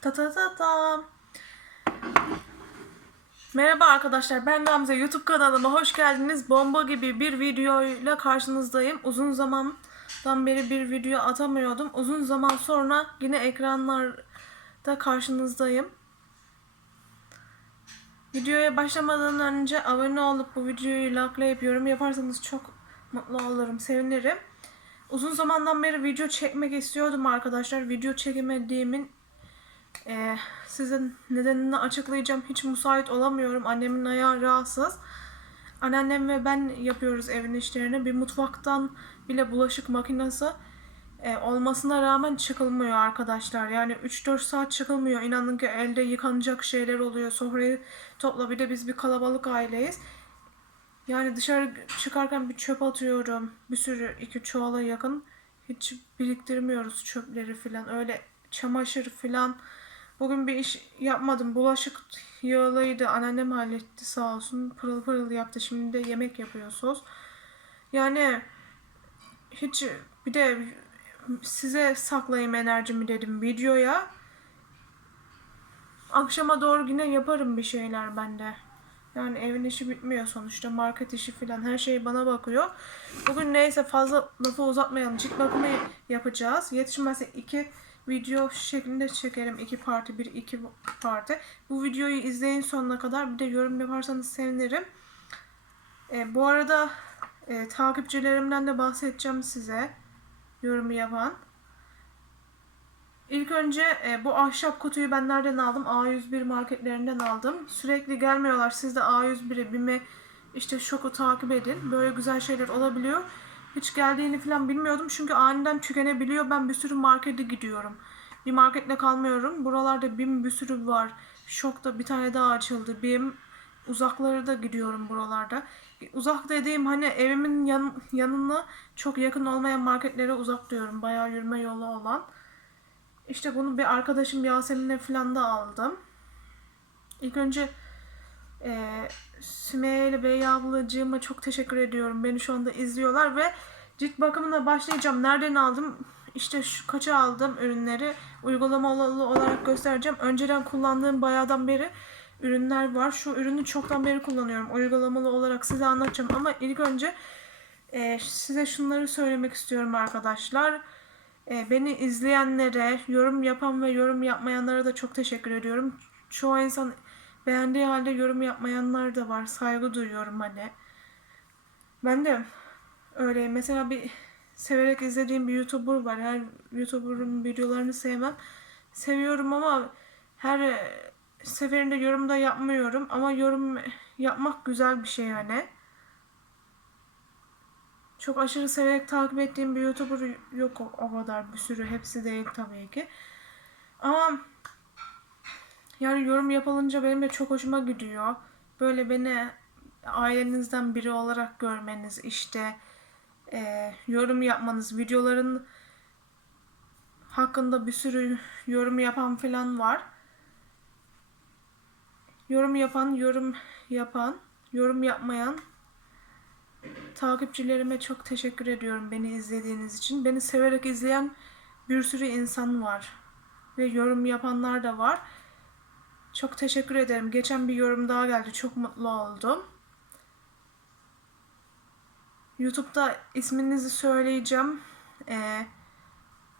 Ta ta ta ta. Merhaba arkadaşlar ben Gamze YouTube kanalıma hoş geldiniz. Bomba gibi bir videoyla karşınızdayım. Uzun zamandan beri bir video atamıyordum. Uzun zaman sonra yine ekranlarda karşınızdayım. Videoya başlamadan önce abone olup bu videoyu likelayıp yorum yaparsanız çok mutlu olurum, sevinirim. Uzun zamandan beri video çekmek istiyordum arkadaşlar. Video çekemediğimin ee, size nedenini açıklayacağım. Hiç müsait olamıyorum. Annemin ayağı rahatsız. Anneannem ve ben yapıyoruz evin işlerini. Bir mutfaktan bile bulaşık makinesi e, olmasına rağmen çıkılmıyor arkadaşlar. Yani 3-4 saat çıkılmıyor. İnanın ki elde yıkanacak şeyler oluyor. Sofrayı topla. Bir de biz bir kalabalık aileyiz. Yani dışarı çıkarken bir çöp atıyorum. Bir sürü iki çuvala yakın. Hiç biriktirmiyoruz çöpleri falan. Öyle çamaşır falan. Bugün bir iş yapmadım. Bulaşık yağlıydı. Anneannem halletti sağ olsun. Pırıl pırıl yaptı. Şimdi de yemek yapıyor sos. Yani hiç bir de size saklayayım enerjimi dedim videoya. Akşama doğru yine yaparım bir şeyler bende. Yani evin işi bitmiyor sonuçta. Market işi falan her şey bana bakıyor. Bugün neyse fazla lafı uzatmayalım. Cilt bakımı yapacağız. Yetişmezse iki video şeklinde çekerim. iki parti, bir iki parti. Bu videoyu izleyin sonuna kadar. Bir de yorum yaparsanız sevinirim. E, bu arada e, takipçilerimden de bahsedeceğim size. Yorum yapan. İlk önce e, bu ahşap kutuyu ben nereden aldım? A101 marketlerinden aldım. Sürekli gelmiyorlar. Siz de A101'e BİM'e işte şoku takip edin. Böyle güzel şeyler olabiliyor. Hiç geldiğini falan bilmiyordum. Çünkü aniden tükenebiliyor. Ben bir sürü markete gidiyorum. Bir marketle kalmıyorum. Buralarda BİM bir sürü var. Şokta bir tane daha açıldı. BİM uzaklara da gidiyorum buralarda. Uzak dediğim hani evimin yan, yanına çok yakın olmayan marketlere uzak diyorum. Bayağı yürüme yolu olan. İşte bunu bir arkadaşım Yasemin'e falan da aldım. İlk önce e, Sümeyye Bey ablacığıma çok teşekkür ediyorum. Beni şu anda izliyorlar ve cilt bakımına başlayacağım. Nereden aldım? İşte şu kaça aldım ürünleri uygulamalı olarak göstereceğim. Önceden kullandığım bayağıdan beri ürünler var. Şu ürünü çoktan beri kullanıyorum. Uygulamalı olarak size anlatacağım ama ilk önce e, size şunları söylemek istiyorum arkadaşlar. E, beni izleyenlere, yorum yapan ve yorum yapmayanlara da çok teşekkür ediyorum. Çoğu insan beğendiği halde yorum yapmayanlar da var. Saygı duyuyorum hani. Ben de öyle mesela bir severek izlediğim bir YouTuber var. Her YouTuber'ın videolarını sevmem. Seviyorum ama her seferinde yorum da yapmıyorum. Ama yorum yapmak güzel bir şey yani. Çok aşırı severek takip ettiğim bir YouTuber yok o, kadar bir sürü. Hepsi değil tabii ki. Ama yani yorum yapılınca benim de çok hoşuma gidiyor. Böyle beni ailenizden biri olarak görmeniz, işte e, yorum yapmanız, videoların hakkında bir sürü yorum yapan falan var. Yorum yapan, yorum yapan, yorum yapmayan takipçilerime çok teşekkür ediyorum beni izlediğiniz için. Beni severek izleyen bir sürü insan var. Ve yorum yapanlar da var. Çok teşekkür ederim. Geçen bir yorum daha geldi. Çok mutlu oldum. YouTube'da isminizi söyleyeceğim. Ee,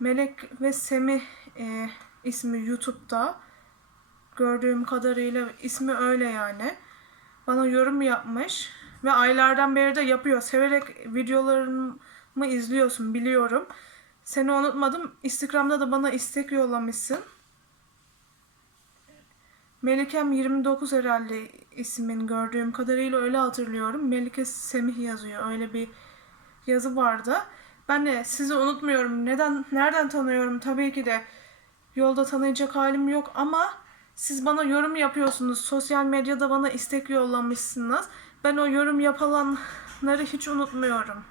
Melek ve Semih e, ismi YouTube'da. Gördüğüm kadarıyla ismi öyle yani. Bana yorum yapmış. Ve aylardan beri de yapıyor. Severek videolarımı izliyorsun biliyorum. Seni unutmadım. Instagram'da da bana istek yollamışsın. Melikem 29 herhalde ismin gördüğüm kadarıyla öyle hatırlıyorum. Melike Semih yazıyor. Öyle bir yazı vardı. Ben de sizi unutmuyorum. Neden nereden tanıyorum? Tabii ki de yolda tanıyacak halim yok ama siz bana yorum yapıyorsunuz. Sosyal medyada bana istek yollamışsınız. Ben o yorum yapılanları hiç unutmuyorum.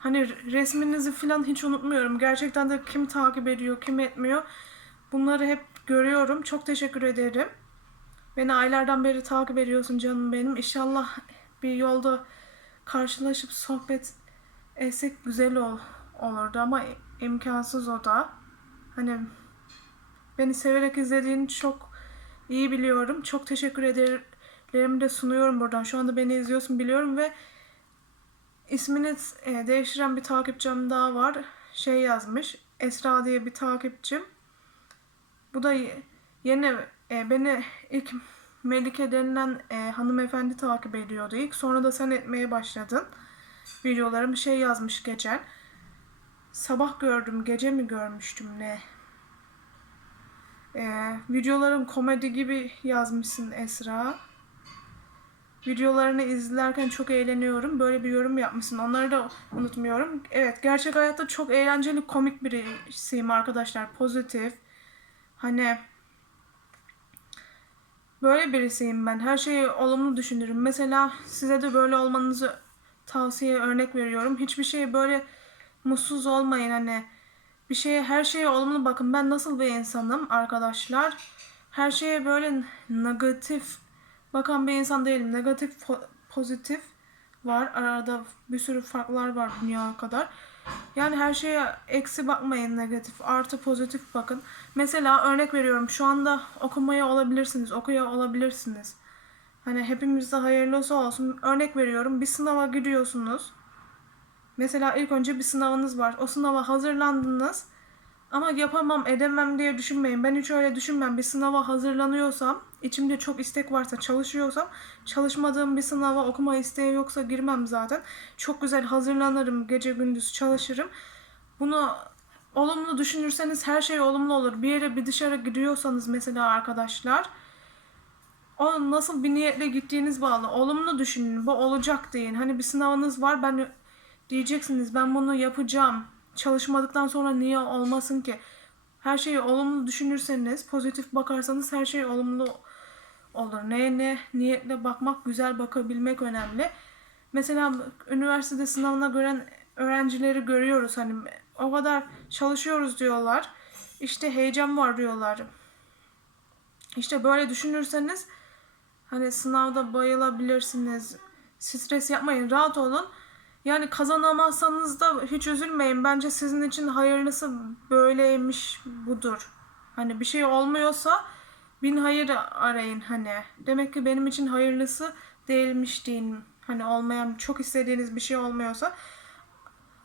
Hani resminizi falan hiç unutmuyorum. Gerçekten de kim takip ediyor, kim etmiyor. Bunları hep görüyorum. Çok teşekkür ederim. Beni aylardan beri takip ediyorsun canım benim. İnşallah bir yolda karşılaşıp sohbet etsek güzel ol, olurdu ama imkansız o da. Hani Beni severek izlediğini çok iyi biliyorum. Çok teşekkür ederim de sunuyorum buradan. Şu anda beni izliyorsun biliyorum ve ismini e, değiştiren bir takipçim daha var. Şey yazmış. Esra diye bir takipçim. Bu da yeni e, beni ilk Melike denilen e, hanımefendi takip ediyordu ilk. Sonra da sen etmeye başladın. Videolarım şey yazmış geçen. Sabah gördüm, gece mi görmüştüm ne? E, videolarım komedi gibi yazmışsın Esra. Videolarını izlerken çok eğleniyorum. Böyle bir yorum yapmışsın. Onları da unutmuyorum. Evet, gerçek hayatta çok eğlenceli, komik birisiyim arkadaşlar. Pozitif. Hani böyle birisiyim ben. Her şeyi olumlu düşünürüm. Mesela size de böyle olmanızı tavsiye örnek veriyorum. Hiçbir şey böyle mutsuz olmayın hani. Bir şeye her şeye olumlu bakın. Ben nasıl bir insanım arkadaşlar? Her şeye böyle negatif bakan bir insan değilim. Negatif po- pozitif var. Arada bir sürü farklar var dünya kadar. Yani her şeye eksi bakmayın negatif. Artı pozitif bakın. Mesela örnek veriyorum. Şu anda okumaya olabilirsiniz. Okuyor olabilirsiniz. Hani hepimizde hayırlısı olsun. Örnek veriyorum. Bir sınava giriyorsunuz. Mesela ilk önce bir sınavınız var. O sınava hazırlandınız. Ama yapamam, edemem diye düşünmeyin. Ben hiç öyle düşünmem. Bir sınava hazırlanıyorsam, içimde çok istek varsa, çalışıyorsam, çalışmadığım bir sınava okuma isteği yoksa girmem zaten. Çok güzel hazırlanırım, gece gündüz çalışırım. Bunu olumlu düşünürseniz her şey olumlu olur. Bir yere bir dışarı gidiyorsanız mesela arkadaşlar, o nasıl bir niyetle gittiğiniz bağlı. Olumlu düşünün. Bu olacak deyin. Hani bir sınavınız var. Ben diyeceksiniz ben bunu yapacağım. Çalışmadıktan sonra niye olmasın ki? Her şeyi olumlu düşünürseniz, pozitif bakarsanız her şey olumlu olur. Neye ne niyetle bakmak, güzel bakabilmek önemli. Mesela üniversitede sınavına gören öğrencileri görüyoruz. Hani o kadar çalışıyoruz diyorlar. İşte heyecan var diyorlar. İşte böyle düşünürseniz hani sınavda bayılabilirsiniz. Stres yapmayın, rahat olun. Yani kazanamazsanız da hiç üzülmeyin. Bence sizin için hayırlısı böyleymiş budur. Hani bir şey olmuyorsa bin hayır arayın hani. Demek ki benim için hayırlısı değilmiş deyin. Hani olmayan çok istediğiniz bir şey olmuyorsa.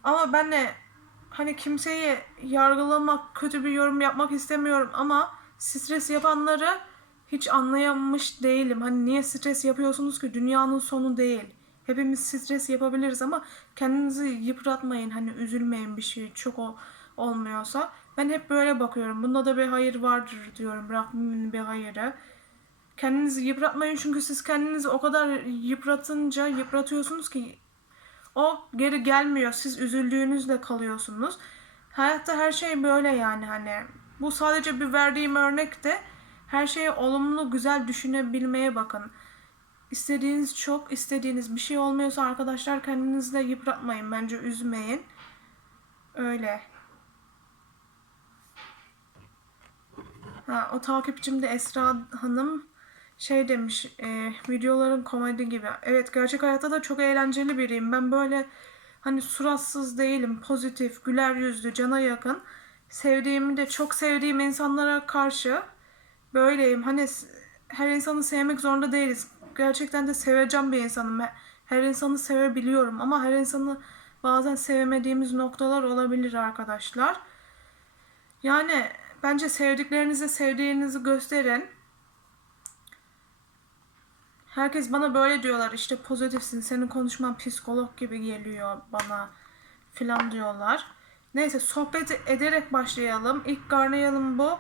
Ama ben de hani kimseyi yargılamak, kötü bir yorum yapmak istemiyorum ama stres yapanları hiç anlayamış değilim. Hani niye stres yapıyorsunuz ki? Dünyanın sonu değil. Hepimiz stres yapabiliriz ama kendinizi yıpratmayın. Hani üzülmeyin bir şey çok o, olmuyorsa. Ben hep böyle bakıyorum. Bunda da bir hayır vardır diyorum. Rabbimin bir hayırı. Kendinizi yıpratmayın çünkü siz kendinizi o kadar yıpratınca yıpratıyorsunuz ki o geri gelmiyor. Siz üzüldüğünüzle kalıyorsunuz. Hayatta her şey böyle yani hani. Bu sadece bir verdiğim örnek de her şeyi olumlu güzel düşünebilmeye bakın. İstediğiniz çok istediğiniz bir şey olmuyorsa arkadaşlar kendinizi de yıpratmayın. Bence üzmeyin. Öyle. Ha, o takipçim de Esra Hanım şey demiş e, videoların komedi gibi. Evet gerçek hayatta da çok eğlenceli biriyim. Ben böyle hani suratsız değilim. Pozitif, güler yüzlü, cana yakın. Sevdiğimi de çok sevdiğim insanlara karşı böyleyim. Hani her insanı sevmek zorunda değiliz. Gerçekten de seveceğim bir insanım. He- Her insanı sevebiliyorum ama her insanı bazen sevemediğimiz noktalar olabilir arkadaşlar. Yani bence sevdiklerinize sevdiğinizi gösterin. Herkes bana böyle diyorlar işte pozitifsin senin konuşman psikolog gibi geliyor bana filan diyorlar. Neyse sohbet ederek başlayalım. İlk garnayalım bu.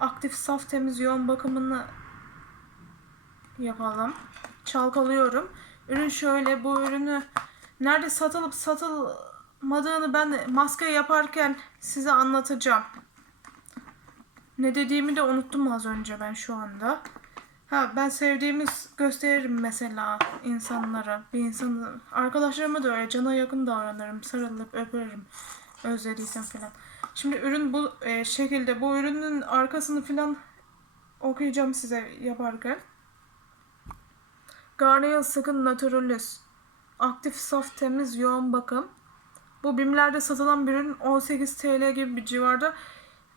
Aktif saf temiz yoğun bakımını yapalım. Çalkalıyorum. Ürün şöyle bu ürünü nerede satılıp satılmadığını ben maske yaparken size anlatacağım. Ne dediğimi de unuttum az önce ben şu anda. Ha ben sevdiğimiz gösteririm mesela insanlara. Bir insanı arkadaşlarıma da öyle cana yakın davranırım. Sarılıp öperim. Özlediysem falan. Şimdi ürün bu e, şekilde. Bu ürünün arkasını falan okuyacağım size yaparken. Garnier Skin Naturalis. Aktif, saf, temiz, yoğun bakım. Bu BİM'lerde satılan bir ürün 18 TL gibi bir civarda.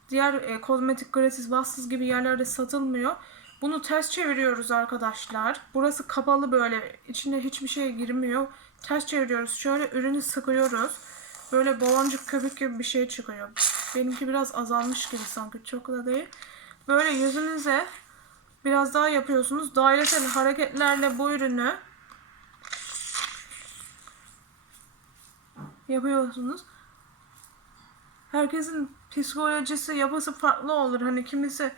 diğer e, kozmetik gratis bassız gibi yerlerde satılmıyor. Bunu ters çeviriyoruz arkadaşlar. Burası kapalı böyle. içine hiçbir şey girmiyor. Ters çeviriyoruz. Şöyle ürünü sıkıyoruz. Böyle baloncuk köpük gibi bir şey çıkıyor. Benimki biraz azalmış gibi sanki. Çok da değil. Böyle yüzünüze biraz daha yapıyorsunuz. Dairesel hareketlerle bu ürünü yapıyorsunuz. Herkesin psikolojisi, yapısı farklı olur. Hani kimisi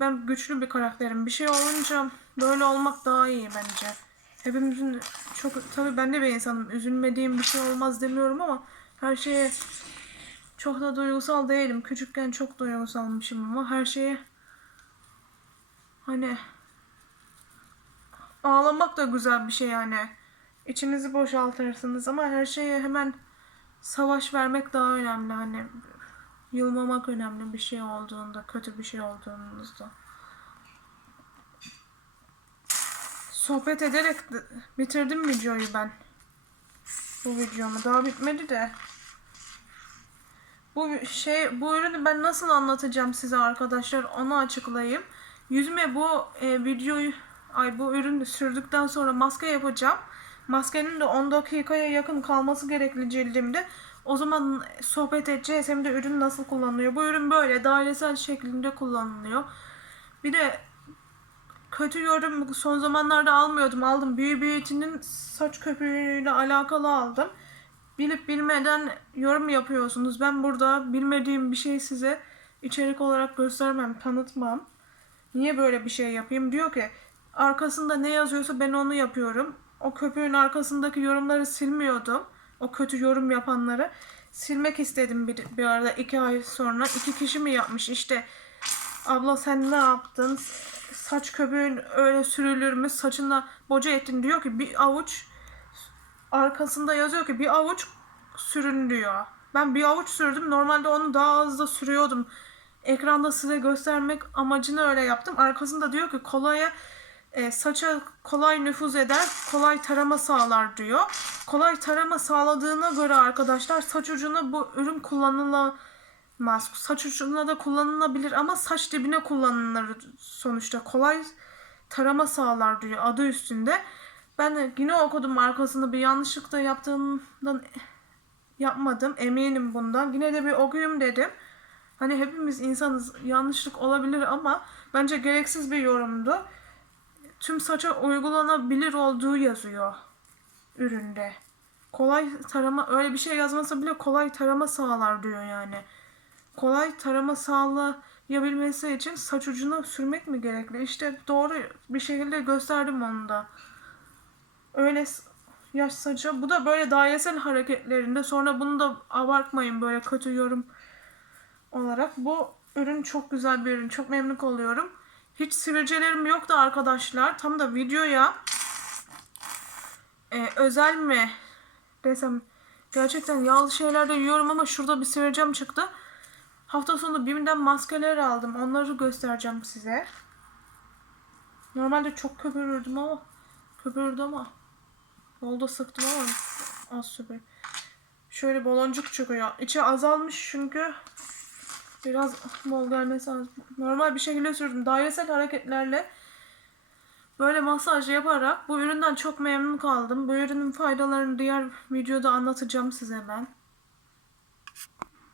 ben güçlü bir karakterim. Bir şey olunca böyle olmak daha iyi bence. Hepimizin çok tabii ben de bir insanım. Üzülmediğim bir şey olmaz demiyorum ama her şeye çok da duygusal değilim. Küçükken çok duygusalmışım ama her şeye hani ağlamak da güzel bir şey yani. İçinizi boşaltırsınız ama her şeye hemen savaş vermek daha önemli. Hani yılmamak önemli bir şey olduğunda, kötü bir şey olduğunuzda. Sohbet ederek de- bitirdim videoyu ben. Bu videomu daha bitmedi de. Bu şey bu ürünü ben nasıl anlatacağım size arkadaşlar onu açıklayayım. Yüzüme bu e, videoyu ay bu ürünü sürdükten sonra maske yapacağım. Maskenin de 10 dakikaya yakın kalması gerekli cildimde. O zaman sohbet edeceğiz hem de ürün nasıl kullanılıyor. Bu ürün böyle dairesel şeklinde kullanılıyor. Bir de kötü yorum son zamanlarda almıyordum. Aldım. Beauty Beauty'nin saç köpüğüyle alakalı aldım. Bilip bilmeden yorum yapıyorsunuz. Ben burada bilmediğim bir şey size içerik olarak göstermem, tanıtmam. Niye böyle bir şey yapayım? Diyor ki arkasında ne yazıyorsa ben onu yapıyorum. O köpüğün arkasındaki yorumları silmiyordum. O kötü yorum yapanları silmek istedim bir, bir arada iki ay sonra. iki kişi mi yapmış işte abla sen ne yaptın? Saç köpüğün öyle sürülür mü? Saçına boca ettin diyor ki bir avuç arkasında yazıyor ki bir avuç sürün diyor. Ben bir avuç sürdüm. Normalde onu daha da sürüyordum. Ekranda size göstermek amacını öyle yaptım. Arkasında diyor ki kolaya e, saça kolay nüfuz eder, kolay tarama sağlar diyor. Kolay tarama sağladığına göre arkadaşlar saç ucuna bu ürün kullanılamaz. Saç ucuna da kullanılabilir ama saç dibine kullanılır sonuçta. Kolay tarama sağlar diyor adı üstünde. Ben yine okudum arkasında bir yanlışlık da yaptığımdan yapmadım. Eminim bundan. Yine de bir okuyayım dedim. Hani hepimiz insanız. Yanlışlık olabilir ama bence gereksiz bir yorumdu. Tüm saça uygulanabilir olduğu yazıyor üründe. Kolay tarama öyle bir şey yazmasa bile kolay tarama sağlar diyor yani. Kolay tarama sağlayabilmesi için saç ucuna sürmek mi gerekli? İşte doğru bir şekilde gösterdim onu da. Öyle yaş saça. Bu da böyle dairesel hareketlerinde. Sonra bunu da abartmayın böyle kötü yorum olarak. Bu ürün çok güzel bir ürün. Çok memnun oluyorum. Hiç sivilcelerim yoktu arkadaşlar. Tam da videoya e, özel mi desem gerçekten yağlı şeyler de yiyorum ama şurada bir sivilcem çıktı. Hafta sonu BİM'den maskeler aldım. Onları göstereceğim size. Normalde çok köpürürdüm ama köpürdü ama yolda sıktım ama az süper. Şöyle baloncuk çıkıyor. İçi azalmış çünkü biraz bol gelmesi. Normal bir şekilde sürdüm. Dairesel hareketlerle böyle masaj yaparak bu üründen çok memnun kaldım. Bu ürünün faydalarını diğer videoda anlatacağım size ben.